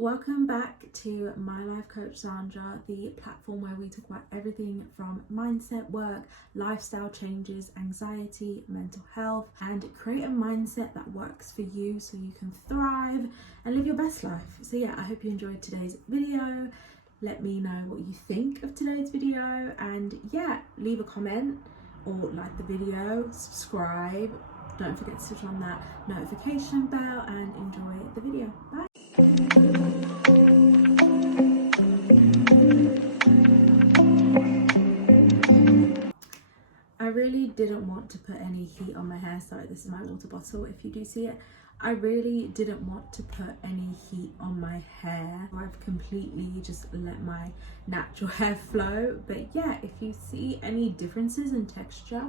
Welcome back to My Life Coach Sandra, the platform where we talk about everything from mindset work, lifestyle changes, anxiety, mental health, and create a mindset that works for you so you can thrive and live your best life. So yeah, I hope you enjoyed today's video. Let me know what you think of today's video, and yeah, leave a comment or like the video, subscribe. Don't forget to switch on that notification bell and enjoy the video. Bye. I really didn't want to put any heat on my hair. Sorry, this is my water bottle if you do see it. I really didn't want to put any heat on my hair. I've completely just let my natural hair flow. But yeah, if you see any differences in texture,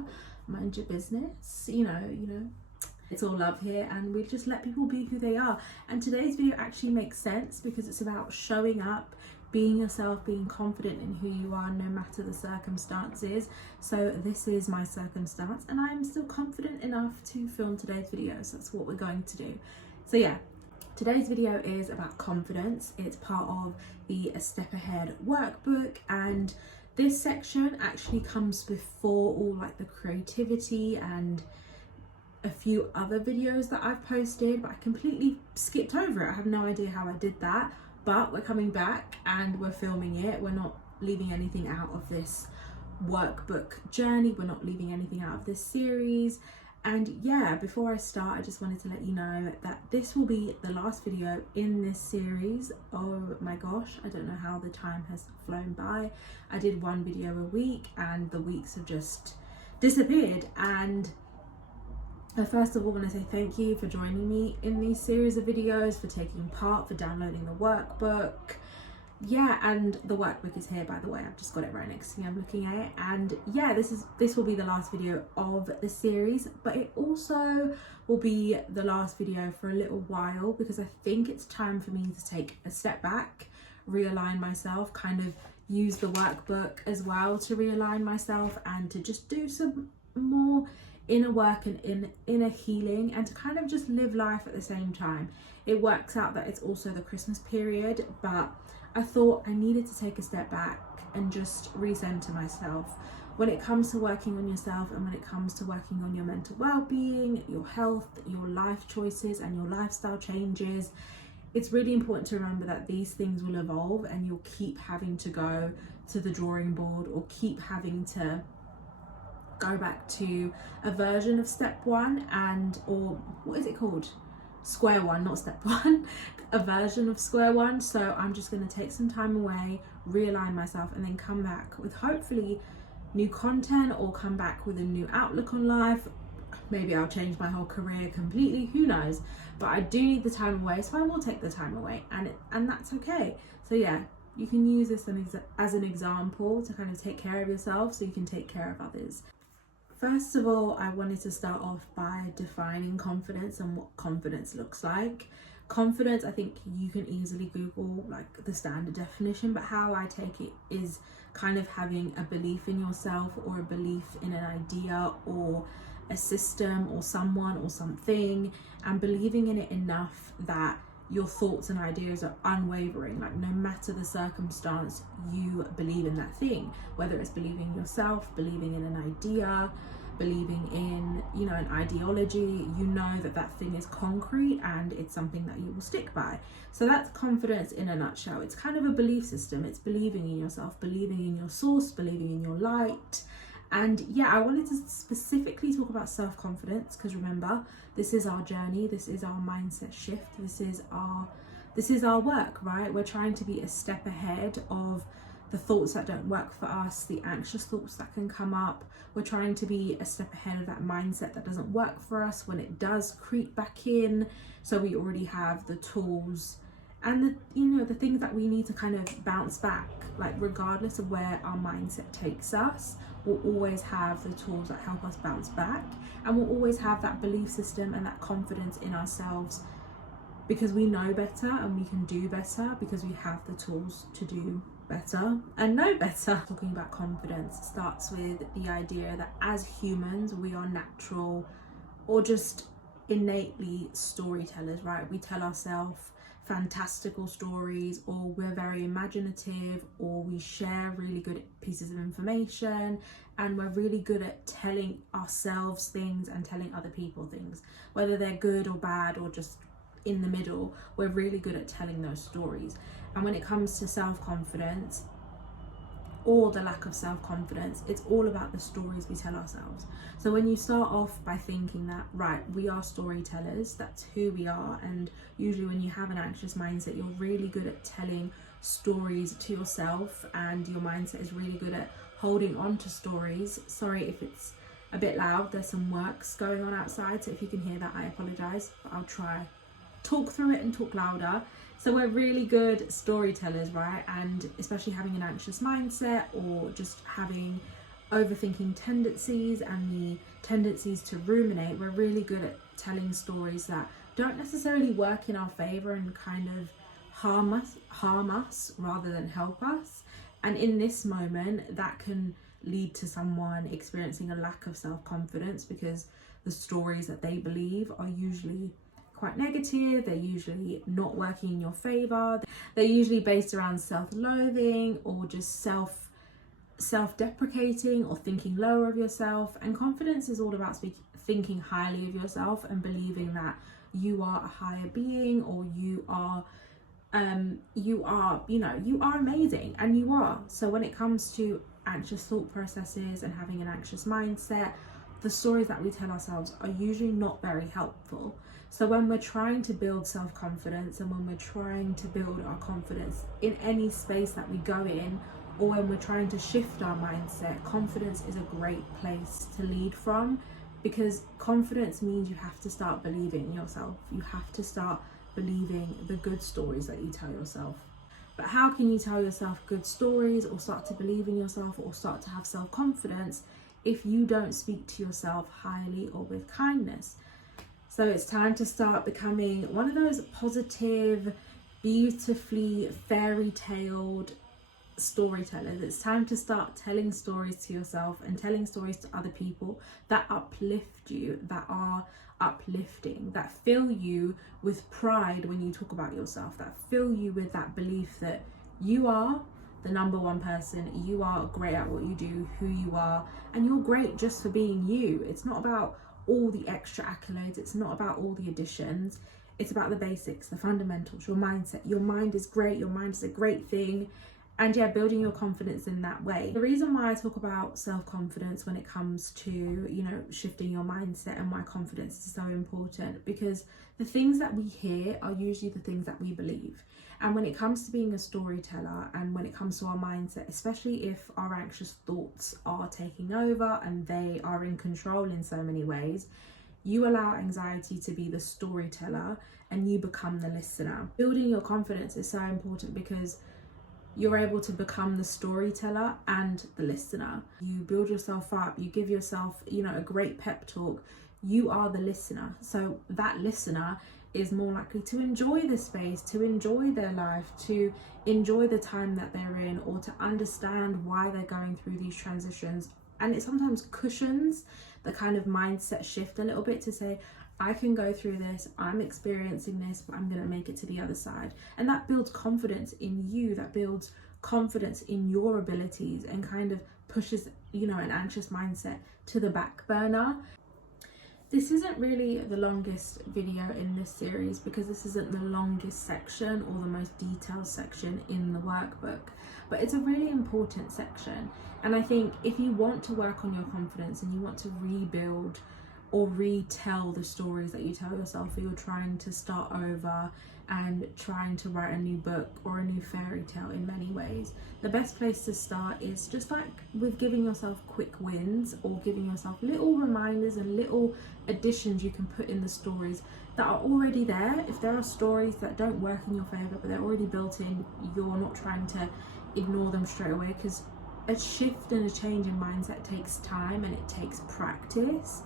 mind your business. You know, it's all love here, and we just let people be who they are. And today's video actually makes sense because it's about showing up, being yourself, being confident in who you are no matter the circumstances. So this is my circumstance and I'm still confident enough to film today's video. So that's what we're going to do. So yeah, today's video is about confidence. It's part of the A Step Ahead workbook, and this section actually comes before all like the creativity and a few other videos that I've posted, but I completely skipped over it. I have no idea how I did that, but we're coming back and we're filming it. We're not leaving anything out of this workbook journey. We're not leaving anything out of this series. And yeah, before I start, I just wanted to let you know that this will be the last video in this series. Oh my gosh, I don't know how the time has flown by. I did one video a week and the weeks have just disappeared. And first of all, I want to say thank you for joining me in these series of videos, for taking part, for downloading the workbook. Yeah, and the workbook is here, by the way. I've just got it right next to me. I'm looking at it, and yeah, this will be the last video of the series, but it also will be the last video for a little while because I think it's time for me to take a step back, realign myself, kind of use the workbook as well to realign myself and to just do some more inner work and inner healing, and to kind of just live life at the same time. It works out that it's also the Christmas period, but I thought I needed to take a step back and just recenter myself when it comes to working on yourself, and when it comes to working on your mental well-being, your health, your life choices and your lifestyle changes. It's really important to remember that these things will evolve and you'll keep having to go to the drawing board or keep having to go back to a version of step one, or what is it called? Square one, not step one, a version of square one. So I'm just going to take some time away, realign myself, and then come back with hopefully new content, or come back with a new outlook on life. Maybe I'll change my whole career completely, who knows? But I do need the time away, so I will take the time away, and that's okay. So yeah, you can use this as an example to kind of take care of yourself so you can take care of others. First of all, I wanted to start off by defining confidence and what confidence looks like. Confidence, I think you can easily Google like the standard definition, but how I take it is kind of having a belief in yourself, or a belief in an idea or a system or someone or something, and believing in it enough that your thoughts and ideas are unwavering. Like no matter the circumstance, you believe in that thing, whether it's believing in yourself, believing in an idea, believing in, an ideology. You know that thing is concrete and it's something that you will stick by. So that's confidence in a nutshell. It's kind of a belief system. It's believing in yourself, believing in your source, believing in your light. And yeah, I wanted to specifically talk about self-confidence because remember, this is our journey, this is our mindset shift, this is our work, right? We're trying to be a step ahead of the thoughts that don't work for us, the anxious thoughts that can come up. We're trying to be a step ahead of that mindset that doesn't work for us when it does creep back in. So we already have the tools and the things that we need to kind of bounce back. Like regardless of where our mindset takes us, we'll always have the tools that help us bounce back, and we'll always have that belief system and that confidence in ourselves because we know better and we can do better because we have the tools to do better and know better. Talking about confidence starts with the idea that as humans we are natural or just innately storytellers, right? We tell ourselves fantastical stories, or we're very imaginative, or we share really good pieces of information, and we're really good at telling ourselves things and telling other people things, whether they're good or bad or just in the middle. We're really good at telling those stories. And when it comes to self-confidence or the lack of self-confidence, it's all about the stories we tell ourselves. So when you start off by thinking that, right, we are storytellers, that's who we are, and usually when you have an anxious mindset, you're really good at telling stories to yourself, and your mindset is really good at holding on to stories. Sorry if it's a bit loud, there's some works going on outside, so if you can hear that, I apologize, but I'll try talk through it and talk louder. So we're really good storytellers, right? And especially having an anxious mindset, or just having overthinking tendencies and the tendencies to ruminate, we're really good at telling stories that don't necessarily work in our favor and kind of harm us rather than help us. And in this moment, that can lead to someone experiencing a lack of self-confidence, because the stories that they believe are usually quite negative, they're usually not working in your favor, they're usually based around self-loathing or just self-deprecating or thinking lower of yourself. And confidence is all about thinking highly of yourself and believing that you are a higher being, or you are amazing, and you are. So when it comes to anxious thought processes and having an anxious mindset, the stories that we tell ourselves are usually not very helpful. So when we're trying to build self-confidence, and when we're trying to build our confidence in any space that we go in, or when we're trying to shift our mindset, confidence is a great place to lead from, because confidence means you have to start believing in yourself. You have to start believing the good stories that you tell yourself. But how can you tell yourself good stories, or start to believe in yourself, or start to have self-confidence, if you don't speak to yourself highly or with kindness? So it's time to start becoming one of those positive, beautifully fairy-taled storytellers. It's time to start telling stories to yourself and telling stories to other people that uplift you, that are uplifting, that fill you with pride when you talk about yourself, that fill you with that belief that you are the number one person, you are great at what you do, who you are, and you're great just for being you. It's not about all the extra accolades, it's not about all the additions, it's about the basics, the fundamentals, your mindset. Your mind is great, your mind is a great thing, and yeah, building your confidence in that way. The reason why I talk about self-confidence when it comes to, you know, shifting your mindset, and why confidence is so important, because the things that we hear are usually the things that we believe. And when it comes to being a storyteller, and when it comes to our mindset, especially if our anxious thoughts are taking over and they are in control in so many ways, you allow anxiety to be the storyteller and you become the listener. Building your confidence is so important, because you're able to become the storyteller and the listener. You build yourself up, you give yourself, you know, a great pep talk. You are the listener. So that listener is more likely to enjoy the space, to enjoy their life, to enjoy the time that they're in, or to understand why they're going through these transitions. And it sometimes cushions the kind of mindset shift a little bit, to say, I can go through this, I'm experiencing this, but I'm going to make it to the other side. And that builds confidence in you, that builds confidence in your abilities, and kind of pushes, you know, an anxious mindset to the back burner. This isn't really the longest video in this series, because this isn't the longest section or the most detailed section in the workbook, but it's a really important section. And I think if you want to work on your confidence, and you want to rebuild or retell the stories that you tell yourself, or you're trying to start over and trying to write a new book or a new fairy tale in many ways, the best place to start is just like with giving yourself quick wins, or giving yourself little reminders and little additions you can put in the stories that are already there. If there are stories that don't work in your favor, but they're already built in, you're not trying to ignore them straight away, because a shift and a change in mindset takes time and it takes practice.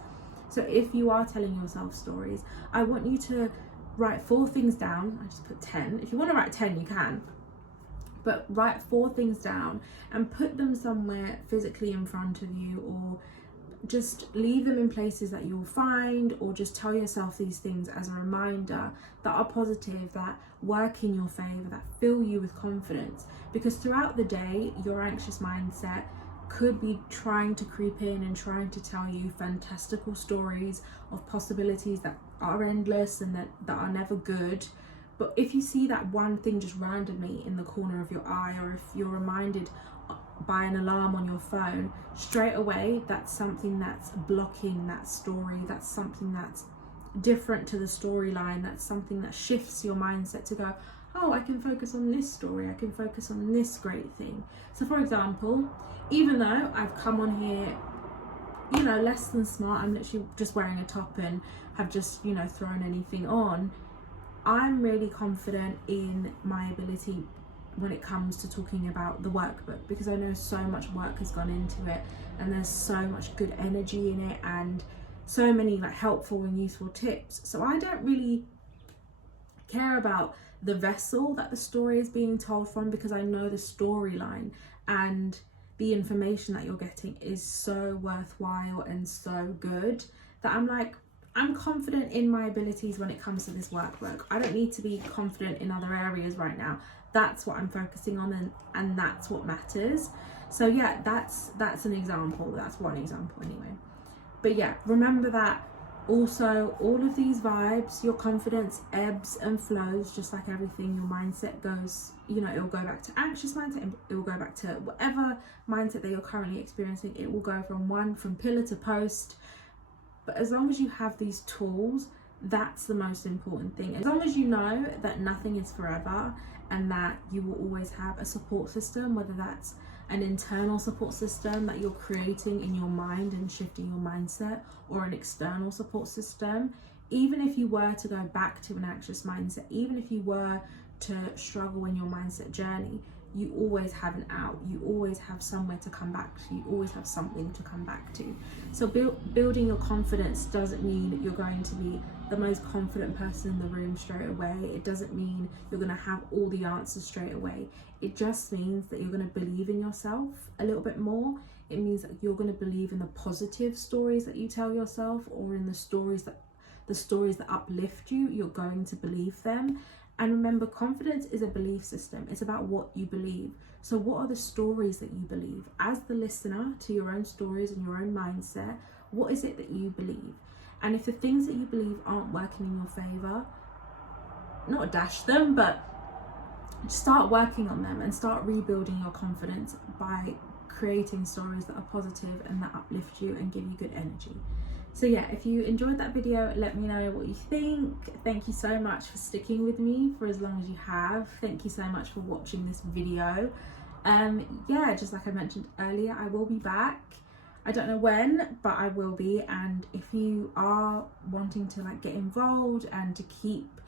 So if you are telling yourself stories, I want you to write 4 things down. I just put 10. If you want to write 10, you can. But write 4 things down and put them somewhere physically in front of you, or just leave them in places that you'll find, or just tell yourself these things as a reminder that are positive, that work in your favor, that fill you with confidence. Because throughout the day, your anxious mindset could be trying to creep in and trying to tell you fantastical stories of possibilities that are endless and that are never good. But if you see that one thing just randomly in the corner of your eye, or if you're reminded by an alarm on your phone, straight away that's something that's blocking that story, that's something that's different to the storyline, that's something that shifts your mindset to go, oh, I can focus on this story, I can focus on this great thing. So for example, even though I've come on here, you know, less than smart, I'm literally just wearing a top and have just, you know, thrown anything on, I'm really confident in my ability when it comes to talking about the workbook, because I know so much work has gone into it and there's so much good energy in it and so many like helpful and useful tips. So I don't really care about the vessel that the story is being told from, because I know the storyline and the information that you're getting is so worthwhile and so good that I'm like, I'm confident in my abilities when it comes to this workbook. I don't need to be confident in other areas right now. That's what I'm focusing on, and that's what matters. So yeah, that's an example. That's one example anyway. But yeah, remember that also all of these vibes, your confidence ebbs and flows just like everything. Your mindset goes, you know, it will go back to anxious mindset, it will go back to whatever mindset that you're currently experiencing. It will go from pillar to post. But as long as you have these tools, that's the most important thing. As long as you know that nothing is forever and that you will always have a support system, whether that's an internal support system that you're creating in your mind and shifting your mindset, or an external support system. Even if you were to go back to an anxious mindset, even if you were to struggle in your mindset journey, you always have an out, you always have somewhere to come back to, you always have something to come back to. So building your confidence doesn't mean that you're going to be the most confident person in the room straight away. It doesn't mean you're going to have all the answers straight away. It just means that you're going to believe in yourself a little bit more. It means that you're going to believe in the positive stories that you tell yourself, or in the stories that uplift you. You're going to believe them. And remember, confidence is a belief system. It's about what you believe. So what are the stories that you believe? As the listener to your own stories and your own mindset, what is it that you believe? And if the things that you believe aren't working in your favor, not dash them, but start working on them and start rebuilding your confidence by creating stories that are positive and that uplift you and give you good energy. So yeah, if you enjoyed that video, let me know what you think. Thank you so much for sticking with me for as long as you have. Thank you so much for watching this video. Yeah, just like I mentioned earlier, I will be back. I don't know when, but I will be. And if you are wanting to like get involved and to keep,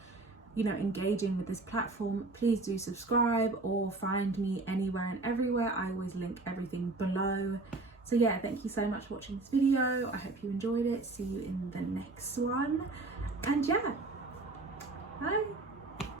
you know, engaging with this platform, please do subscribe or find me anywhere and everywhere. I always link everything below. So yeah, thank you so much for watching this video. I hope you enjoyed it. See you in the next one. And yeah, bye.